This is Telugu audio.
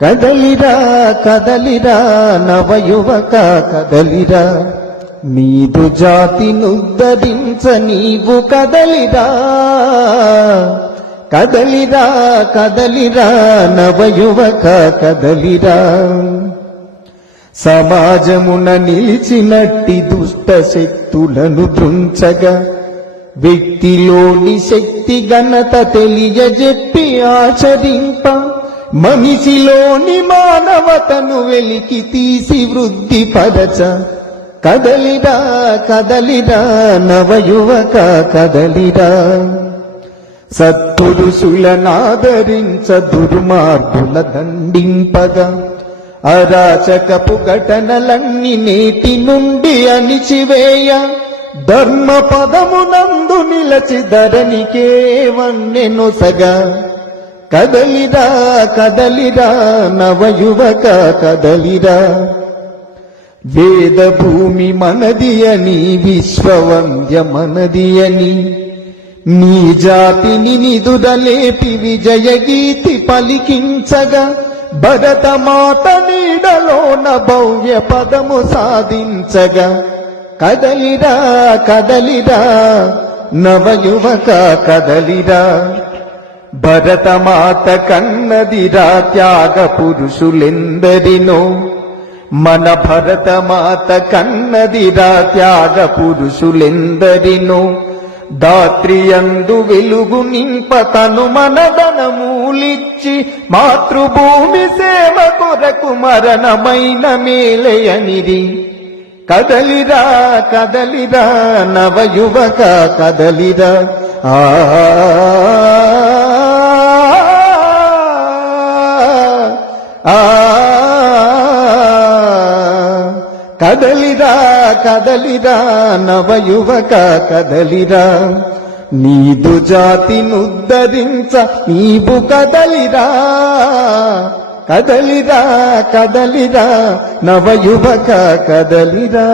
కదలిరా కదలిరా నవయువక కదలిరా, నీదు జాతినుద్ధరించ నీవు కదలిరా. కదలిరా కదలిరా నవయువక కదలిరా, సమాజమున నిలిచినట్టి దుష్ట శక్తులను దృంచగా వ్యక్తిలోని శక్తి ఘనత తెలియజెప్పి ఆచరింప, మనిషిలోని మానవతను వెలికి తీసి వృద్ధి పరచ. కదలిరా కదలిరా నవయువక కదలిరా, సత్పురుషులనాదరించ దుర్మార్గుల దండింపగా అరాచకపు ఘటనలన్నీ నేటి నుండి అణిచివేయ, ధర్మ పదమునందు నిలచి ధరణికే వన్నెనొసగా. కదలిరా కదలిరా నవయువక కదలిరా, వేద భూమి మనది అని విశ్వవంద్య మనది అని నీ జాతిని నిదురలేపి విజయ గీతి పలికించగా, భరతమాత నీడలోన భవ్య పదము సాధించగా. కదలిరా కదలిరా నవయువక కదలిరా, భరతమాత కన్నదిరా త్యాగ పురుషులెందరినో, మన భరతమాత కన్నదిరా త్యాగ పురుషులెందరినో. దాత్రియందు వెలుగు నింప తను మనదనమూలిచ్చి, మాతృభూమి సేవ కొరకు మరణమైన మేలయనిది. కదలిరా కదలిరా నవయువక కదలిరా. కదలిరా కదలిరా నవయువక కదలిరా, నీదు జాతినుద్ధరించ నీవు కదలిరా. కదలిరా కదలిరా నవయువక కదలిరా.